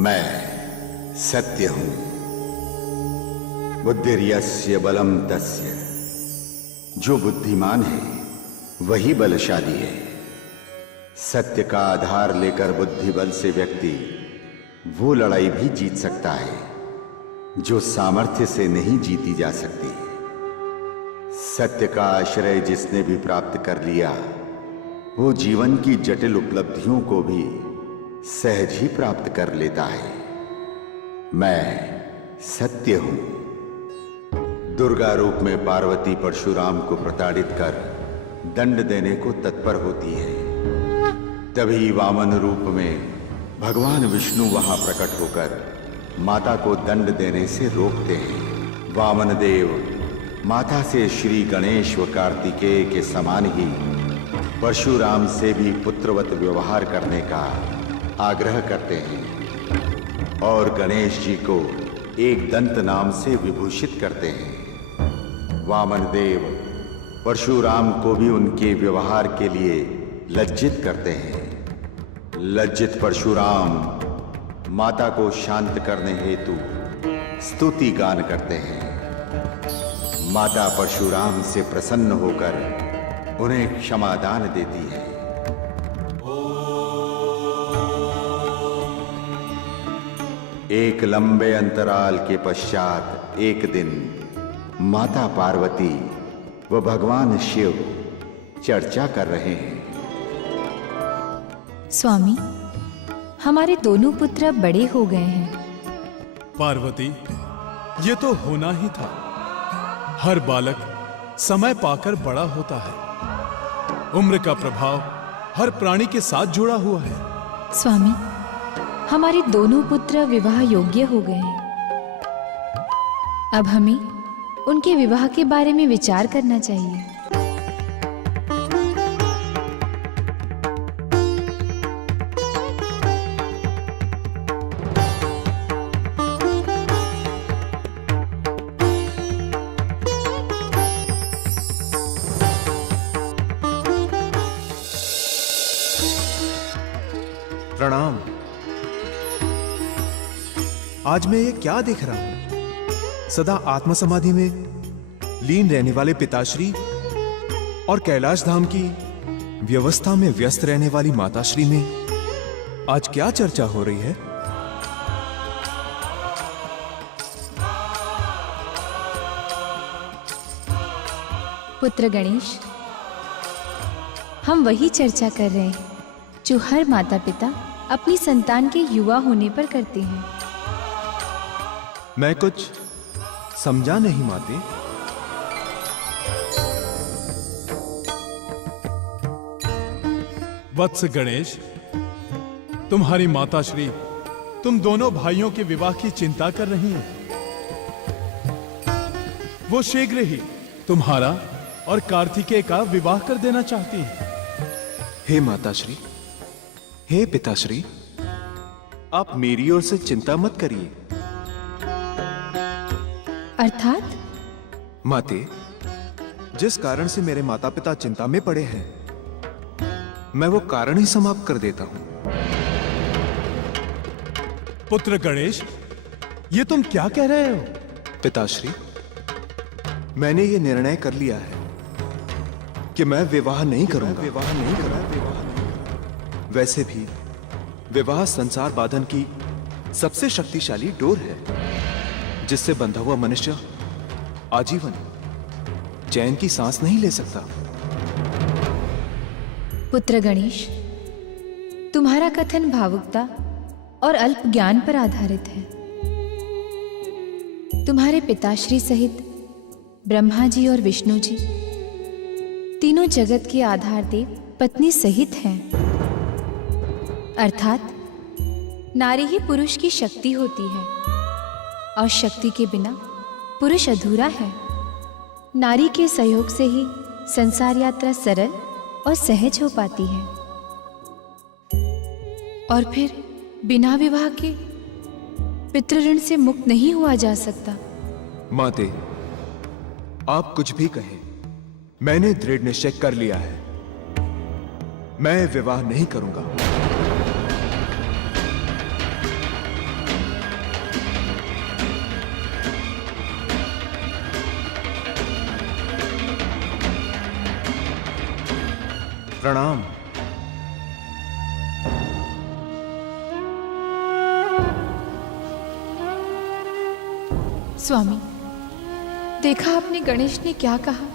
मैं सत्य हूं। बुद्धिर्यस्य बलम तस्य। जो बुद्धिमान है वही बलशाली है। सत्य का आधार लेकर बुद्धि बल से व्यक्ति वो लड़ाई भी जीत सकता है जो सामर्थ्य से नहीं जीती जा सकती। सत्य का आश्रय जिसने भी प्राप्त कर लिया वो जीवन की जटिल उपलब्धियों को भी सहज ही प्राप्त कर लेता है। मैं सत्य हूं। दुर्गा रूप में पार्वती परशुराम को प्रताड़ित कर दंड देने को तत्पर होती है। तभी वामन रूप में भगवान विष्णु वहां प्रकट होकर माता को दंड देने से रोकते हैं। वामन देव माता से श्री गणेश व कार्तिकेय के समान ही परशुराम से भी पुत्रवत व्यवहार करने का आग्रह करते हैं और गणेश जी को एक दंत नाम से विभूषित करते हैं। वामन देव परशुराम को भी उनके व्यवहार के लिए लज्जित करते हैं। लज्जित परशुराम माता को शांत करने हेतु स्तुति गान करते हैं। माता परशुराम से प्रसन्न होकर उन्हें क्षमादान देती है। एक लंबे अंतराल के पश्चात एक दिन माता पार्वती व भगवान शिव चर्चा कर रहे हैं। स्वामी, हमारे दोनों पुत्र अब बड़े हो गए हैं। पार्वती, ये तो होना ही था। हर बालक समय पाकर बड़ा होता है। उम्र का प्रभाव हर प्राणी के साथ जुड़ा हुआ है। स्वामी, हमारे दोनों पुत्र विवाह योग्य हो गए हैं। अब हमें उनके विवाह के बारे में विचार करना चाहिए। प्रणाम। आज मैं ये क्या देख रहा हूं? सदा आत्म समाधि में लीन रहने वाले पिताश्री और कैलाश धाम की व्यवस्था में व्यस्त रहने वाली माताश्री में आज क्या चर्चा हो रही है? पुत्र गणेश, हम वही चर्चा कर रहे हैं जो हर माता पिता अपनी संतान के युवा होने पर करते हैं। मैं कुछ समझा नहीं माते। वत्स गणेश, तुम्हारी माताश्री तुम दोनों भाइयों के विवाह की चिंता कर रही हैं। वो शीघ्र ही तुम्हारा और कार्तिकेय का विवाह कर देना चाहती हैं। हे माताश्री, हे पिताश्री, आप मेरी ओर से चिंता मत करिए। अर्थात? माते, जिस कारण से मेरे माता पिता चिंता में पड़े हैं मैं वो कारण ही समाप्त कर देता हूं। पुत्र गणेश, ये तुम क्या कह रहे हो? पिताश्री, मैंने ये निर्णय कर लिया है कि मैं विवाह नहीं करूंगा। वैसे भी विवाह संसार बांधन की सबसे शक्तिशाली डोर है जिससे बंधा हुआ मनुष्य आजीवन चैन की सांस नहीं ले सकता। पुत्र गणेश, तुम्हारा कथन भावुकता और अल्प ज्ञान पर आधारित है। तुम्हारे पिताश्री सहित ब्रह्मा जी और विष्णु जी तीनों जगत के आधार देव पत्नी सहित हैं। अर्थात नारी ही पुरुष की शक्ति होती है और शक्ति के बिना पुरुष अधूरा है। नारी के सहयोग से ही संसार यात्रा सरल और सहज हो पाती है। और फिर बिना विवाह के पितृऋण से मुक्त नहीं हुआ जा सकता। माते, आप कुछ भी कहें, मैंने दृढ़ निश्चय कर लिया है। मैं विवाह नहीं करूंगा। प्रणाम। स्वामी, देखा आपने गणेश ने क्या कहा?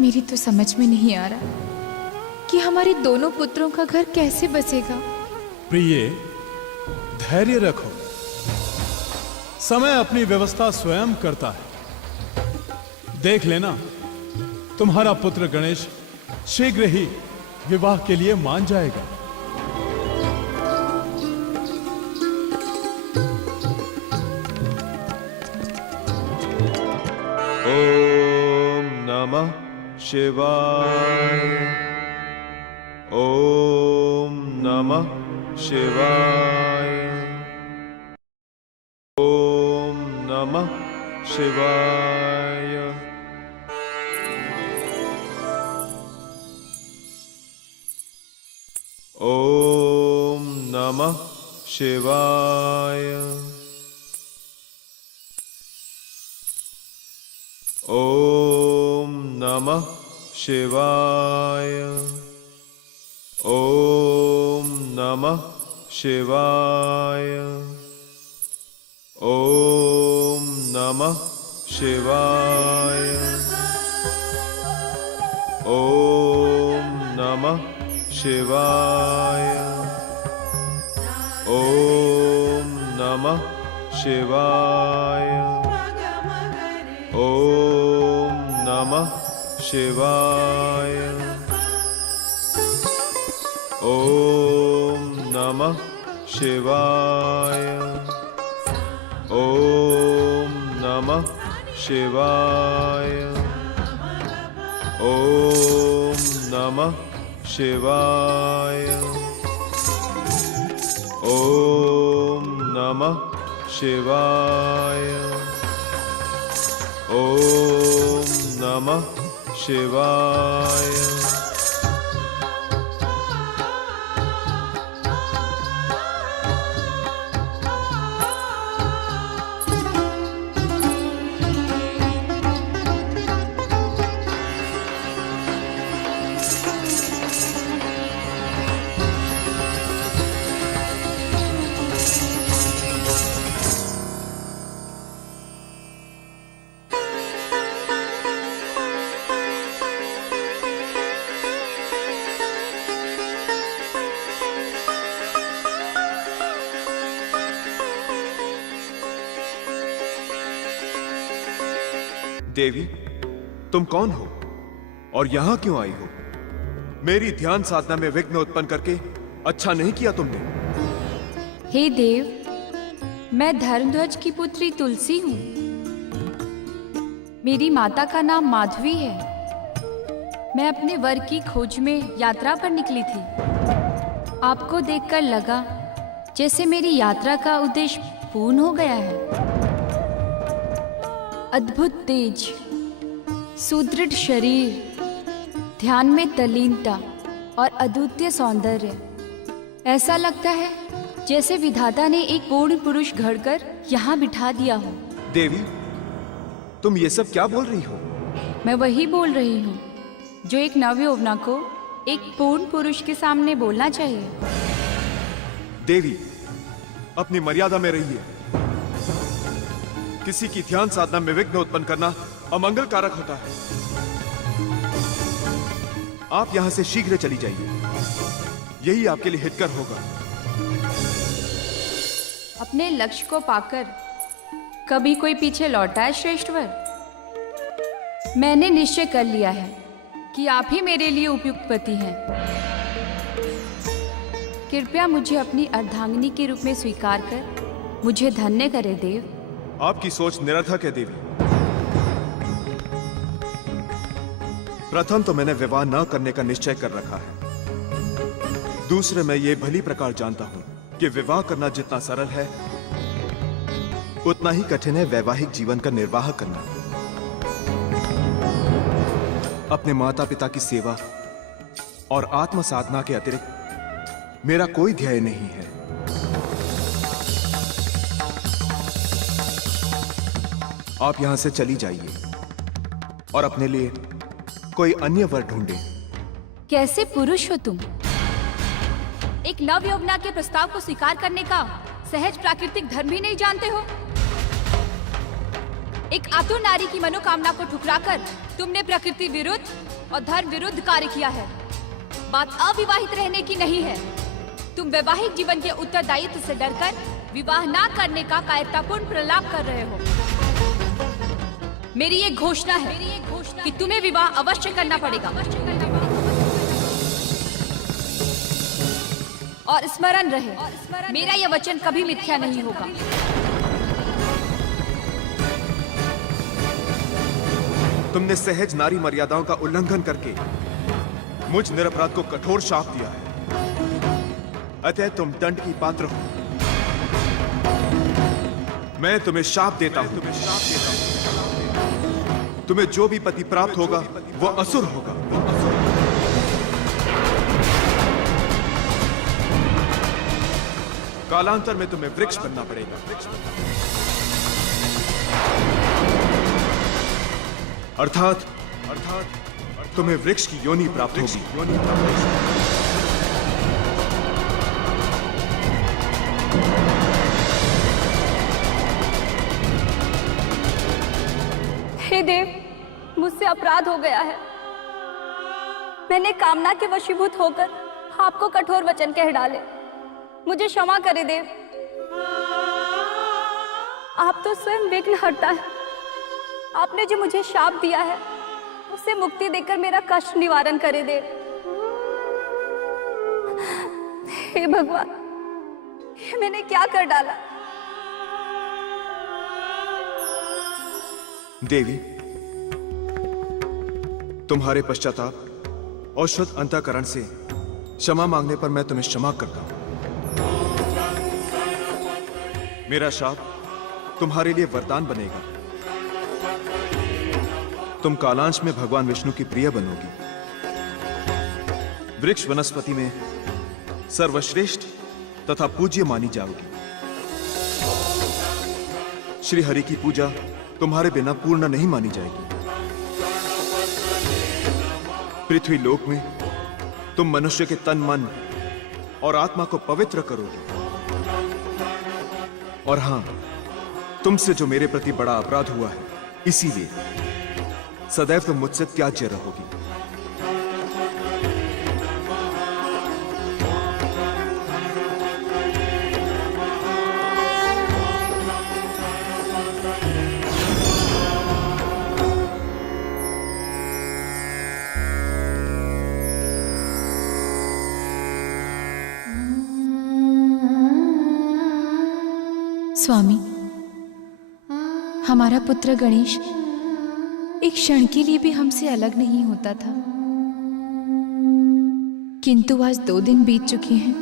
मेरी तो समझ में नहीं आ रहा कि हमारे दोनों पुत्रों का घर कैसे बसेगा। प्रिय, धैर्य रखो, समय अपनी व्यवस्था स्वयं करता है। देख लेना, तुम्हारा पुत्र गणेश शीघ्र ही विवाह के लिए मान जाएगा। ओम नमः शिवाय। ओम नमः शिवाय। ओम नमः शिवाय। ओम नमः शिवाय। ओम नमः शिवाय। ओम नमः शिवाय। ओम नमः शिवाय। ओम नमः शिवाय। ओम नमः शिवाय। ओम नमः शिवाय। ओम नमः शिवाय। ओम नमः शिवाय। ओम नमः शिवाय। ओम नमः शिवाय। ओम नमः शिवाय। देवी, तुम कौन हो और यहां क्यों आई हो? मेरी ध्यान साधना में विघ्न उत्पन्न करके अच्छा नहीं किया तुमने। हे देव, मैं धर्मध्वज की पुत्री तुलसी हूँ। मेरी माता का नाम माधवी है। मैं अपने वर की खोज में यात्रा पर निकली थी। आपको देखकर लगा जैसे मेरी यात्रा का उद्देश्य पूर्ण हो गया है। अद्भुत तेज, सुदृढ़ शरीर, ध्यान में तल्लीनता और अद्वितीय सौंदर्य। ऐसा लगता है जैसे विधाता ने एक पूर्ण पुरुष घड़कर यहाँ बिठा दिया हो। देवी, तुम ये सब क्या बोल रही हो? मैं वही बोल रही हूँ जो एक नवयौवना को एक पूर्ण पुरुष के सामने बोलना चाहिए। देवी, अपनी मर्यादा में रहिए। किसी की ध्यान साधना में विघ्न उत्पन्न करना अमंगल कारक होता है। आप यहां से शीघ्र चली जाइए, यही आपके लिए हितकर होगा। अपने लक्ष्य को पाकर कभी कोई पीछे लौटा है श्रेष्ठवर? मैंने निश्चय कर लिया है कि आप ही मेरे लिए उपयुक्त पति हैं। कृपया मुझे अपनी अर्धांगिनी के रूप में स्वीकार कर मुझे धन्य करे देव। आपकी सोच निरर्थक है देवी। प्रथम तो मैंने विवाह न करने का निश्चय कर रखा है। दूसरे, मैं ये भली प्रकार जानता हूं कि विवाह करना जितना सरल है उतना ही कठिन है वैवाहिक जीवन का निर्वाह करना। अपने माता पिता की सेवा और आत्म साधना के अतिरिक्त मेरा कोई ध्येय नहीं है। आप यहां से चली जाइए और अपने लिए कोई अन्य वर ढूंढें। कैसे पुरुष हो तुम? एक नवयौवना के प्रस्ताव को स्वीकार करने का सहज प्राकृतिक धर्म ही नहीं जानते हो? एक आतुर नारी की मनोकामना को ठुकराकर तुमने प्रकृति विरुद्ध और धर्म विरुद्ध कार्य किया है। बात अविवाहित रहने की नहीं है। तुम वैवाहिक जीवन के उत्तरदायित्व से डरकर विवाह ना करने का कायरतापूर्ण प्रलाप कर रहे हो। मेरी ये घोषणा है कि तुम्हें विवाह अवश्य करना पड़ेगा। और स्मरण रहे, मेरा यह वचन कभी मिथ्या नहीं होगा। तुमने सहज नारी मर्यादाओं का उल्लंघन करके मुझ निरपराध को कठोर शाप दिया है, अतः तुम दंड की पात्र हो। मैं तुम्हें शाप देता हूं। तुम्हें जो भी पति प्राप्त होगा वो असुर होगा। कालांतर में तुम्हें वृक्ष बनना पड़ेगा, अर्थात तुम्हें वृक्ष की योनि प्राप्त होगी। हे देव, मुझसे अपराध हो गया है। मैंने कामना के वशीभूत होकर आपको कठोर वचन कह डाले। मुझे क्षमा करे देव। आप तो स्वयं विघ्नहर्ता है। आपने जो मुझे शाप दिया है उससे मुक्ति देकर मेरा कष्ट निवारण करे देव। हे भगवान, ये मैंने क्या कर डाला? देवी, तुम्हारे पश्चाताप और शुद्ध अंतःकरण से क्षमा मांगने पर मैं तुम्हें क्षमा करता हूं। मेरा शाप तुम्हारे लिए वरदान बनेगा। तुम कालांश में भगवान विष्णु की प्रिय बनोगी। वृक्ष वनस्पति में सर्वश्रेष्ठ तथा पूज्य मानी जाओगी। श्री हरि की पूजा तुम्हारे बिना पूर्ण नहीं मानी जाएगी। पृथ्वी लोक में तुम मनुष्य के तन, मन और आत्मा को पवित्र करोगे। और हां, तुमसे जो मेरे प्रति बड़ा अपराध हुआ है, इसीलिए सदैव तुम मुझसे त्याज्य रहोगी। स्वामी, हमारा पुत्र गणेश एक क्षण के लिए भी हमसे अलग नहीं होता था, किंतु आज 2 दिन बीत चुके हैं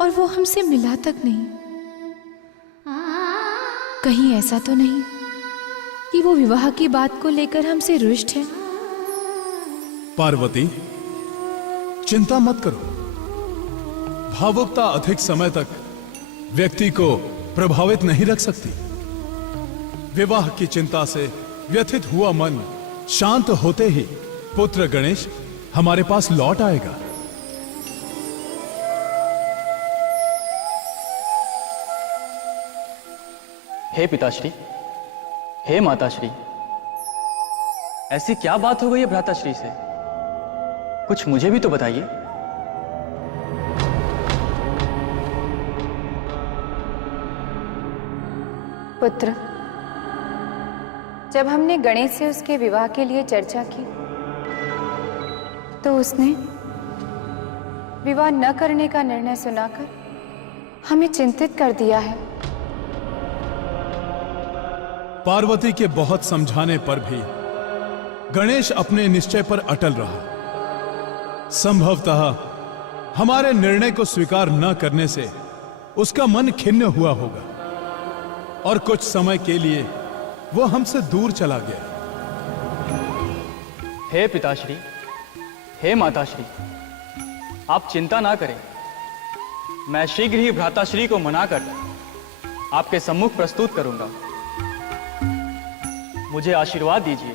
और वो हमसे मिला तक नहीं। कहीं ऐसा तो नहीं कि वो विवाह की बात को लेकर हमसे रुष्ट है? पार्वती, चिंता मत करो। भावुकता अधिक समय तक व्यक्ति को प्रभावित नहीं रख सकती। विवाह की चिंता से व्यथित हुआ मन शांत होते ही पुत्र गणेश हमारे पास लौट आएगा। हे पिताश्री, हे माताश्री, ऐसी क्या बात हो गई है भ्राताश्री से? कुछ मुझे भी तो बताइए। पुत्र, जब हमने गणेश से उसके विवाह के लिए चर्चा की तो उसने विवाह न करने का निर्णय सुनाकर हमें चिंतित कर दिया है। पार्वती के बहुत समझाने पर भी गणेश अपने निश्चय पर अटल रहा। संभवतः हमारे निर्णय को स्वीकार न करने से उसका मन खिन्न हुआ होगा और कुछ समय के लिए वो हमसे दूर चला गया। हे पिताश्री, हे माताश्री, आप चिंता ना करें। मैं शीघ्र ही भ्राताश्री को मनाकर आपके सम्मुख प्रस्तुत करूंगा। मुझे आशीर्वाद दीजिए।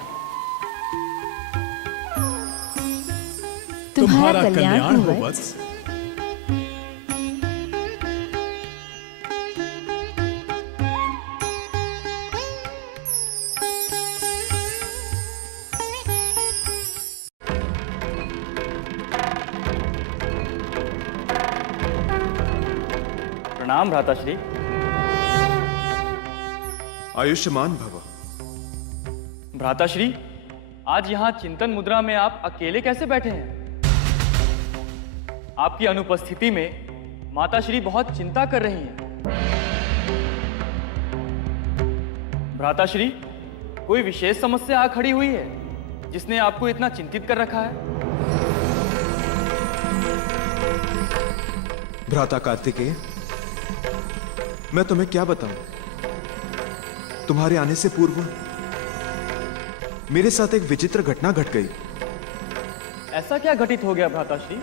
तुम्हारा कल्याण हो वत्स। वत्स। प्रणाम भ्राताश्री। आयुष्मान भव। भ्राताश्री, आज यहाँ चिंतन मुद्रा में आप अकेले कैसे बैठे हैं? आपकी अनुपस्थिति में माताश्री बहुत चिंता कर रही हैं। भ्राताश्री, कोई विशेष समस्या आ खड़ी हुई है जिसने आपको इतना चिंतित कर रखा है? भ्राता कार्तिकेय, मैं तुम्हें क्या बताऊं? तुम्हारे आने से पूर्व मेरे साथ एक विचित्र घटना घट गई। ऐसा क्या घटित हो गया भ्राताश्री?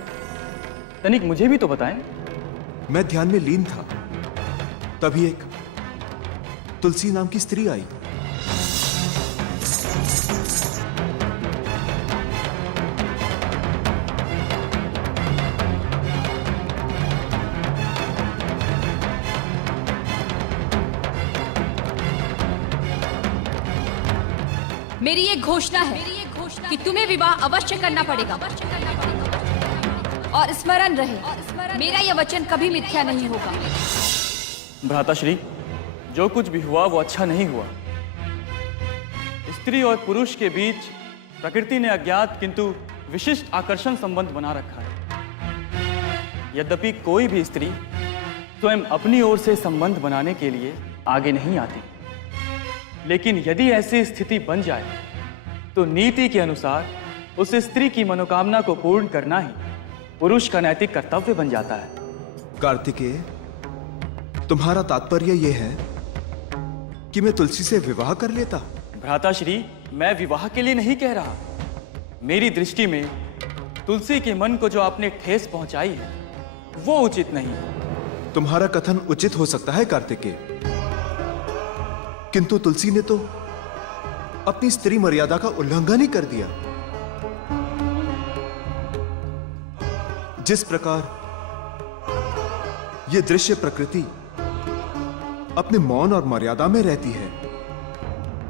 तनिक मुझे भी तो बताएं। मैं ध्यान में लीन था, तभी एक तुलसी नाम की स्त्री आई। मेरी ये घोषणा है कि तुम्हें विवाह अवश्य करना पड़ेगा और स्मरण रहे, मेरा यह वचन कभी मिथ्या नहीं होगा। भ्राताश्री, जो कुछ भी हुआ वो अच्छा नहीं हुआ। स्त्री और पुरुष के बीच प्रकृति ने अज्ञात किंतु विशिष्ट आकर्षण संबंध बना रखा है। यद्यपि कोई भी स्त्री स्वयं अपनी ओर से संबंध बनाने के लिए आगे नहीं आती, लेकिन यदि ऐसी स्थिति बन जाए तो नीति के अनुसार उस स्त्री की मनोकामना को पूर्ण करना ही पुरुष का नैतिक कर्तव्य बन जाता है। कार्तिकेय, तुम्हारा तात्पर्य यह है कि मैं तुलसी से विवाह कर लेता? भ्राताश्री, मैं विवाह के लिए नहीं कह रहा। मेरी दृष्टि में तुलसी के मन को जो आपने ठेस पहुंचाई है वो उचित नहीं है। तुम्हारा कथन उचित हो सकता है कार्तिकेय, किंतु तुलसी ने तो अपनी स्त्री मर्यादा का उल्लंघन ही कर दिया। जिस प्रकार यह दृश्य प्रकृति अपने मौन और मर्यादा में रहती है,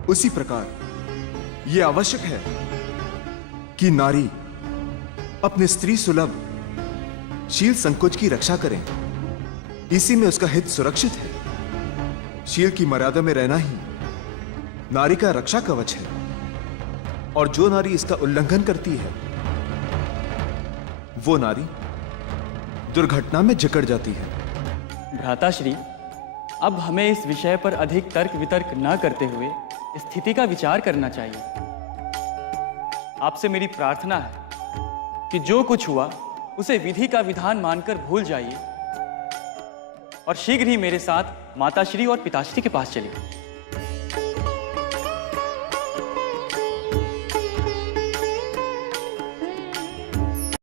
उसी प्रकार यह आवश्यक है कि नारी अपने स्त्री सुलभ शील संकोच की रक्षा करें। इसी में उसका हित सुरक्षित है। शील की मर्यादा में रहना ही नारी का रक्षा कवच है, और जो नारी इसका उल्लंघन करती है वो नारी दुर्घटना में जकड़ जाती है। भ्राताश्री, अब हमें इस विषय पर अधिक तर्क वितर्क न करते हुए स्थिति का विचार करना चाहिए। आपसे मेरी प्रार्थना है कि जो कुछ हुआ उसे विधि का विधान मानकर भूल जाइए और शीघ्र ही मेरे साथ माताश्री और पिताश्री के पास चलिए।